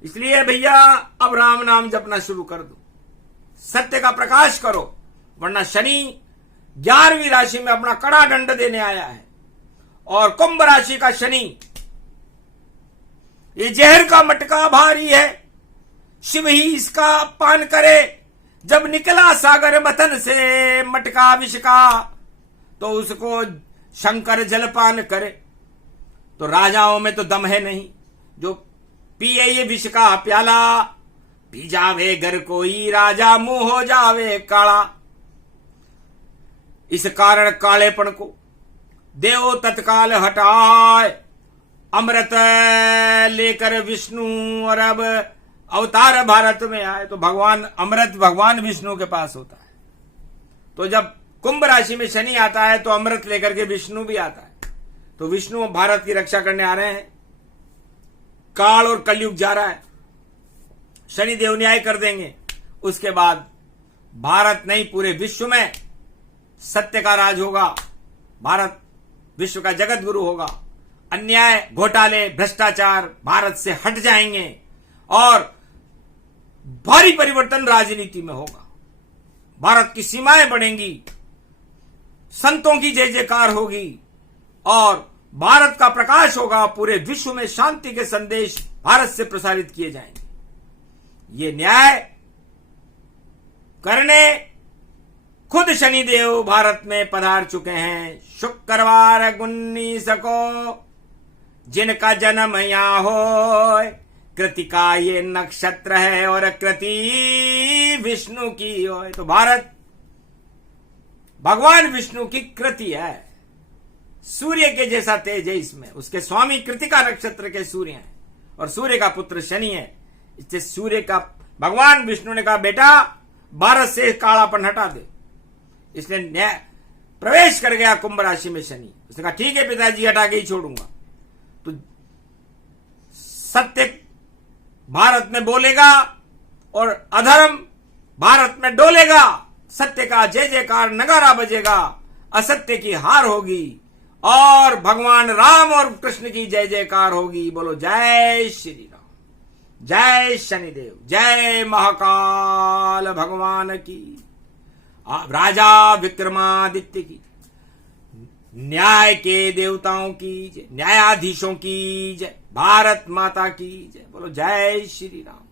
इसलिए भैया अब राम नाम जपना शुरू कर दो, सत्य का प्रकाश करो, वरना शनि 11वीं राशि में अपना कड़ा दंड देने आया है। और कुंभ राशि का शनि ये जहर का मटका भारी है, शिव ही इसका पान करे। जब निकला सागर मथन से मटका विष का, तो उसको शंकर जलपान करे। तो राजाओं में तो दम है नहीं, जो पिए ये विष का प्याला, पी जावे घर कोई राजा मुंह हो जावे काला। इस कारण कालेपन को देव तत्काल हटाए, अमृत लेकर विष्णु और अब अवतार भारत में आए। तो भगवान अमृत भगवान विष्णु के पास होता है। तो जब कुंभ राशि में शनि आता है तो अमृत लेकर के विष्णु भी आता है। तो विष्णु भारत की रक्षा करने आ रहे हैं। काल और कलयुग जा रहा है, शनि देव न्याय कर देंगे। उसके बाद भारत नहीं पूरे विश्व में सत्य का राज होगा, भारत विश्व का जगत गुरु होगा। अन्याय घोटाले भ्रष्टाचार भारत से हट जाएंगे और भारी परिवर्तन राजनीति में होगा। भारत की सीमाएं बढ़ेंगी, संतों की जय जयकार होगी और भारत का प्रकाश होगा। पूरे विश्व में शांति के संदेश भारत से प्रसारित किए जाएंगे। ये न्याय करने खुद शनिदेव भारत में पधार चुके हैं। शुक्रवार 19 को जिनका जन्म यहाँ हो, कृतिका ये नक्षत्र है और कृति विष्णु की हो। तो भारत भगवान विष्णु की कृति है, सूर्य के जैसा तेज है इसमें। उसके स्वामी कृतिका नक्षत्र के सूर्य हैं और सूर्य का पुत्र शनि है। इससे सूर्य का भगवान विष्णु ने कहा, बेटा भारत से कालापन हटा दे। इसने न्याय प्रवेश कर गया कुंभ राशि में शनि। उसने कहा, ठीक है पिताजी, हटा के ही छोड़ूंगा। तो सत्य भारत में बोलेगा और अधर्म भारत में डोलेगा। सत्य का जय जयकार नगारा बजेगा, असत्य की हार होगी और भगवान राम और कृष्ण की जय जयकार होगी। बोलो जय श्री राम, जय शनिदेव, जय महाकाल भगवान की, राजा विक्रमादित्य की, न्याय के देवताओं की जय, न्यायाधीशों की जय, भारत माता की जय। बोलो जय श्री राम।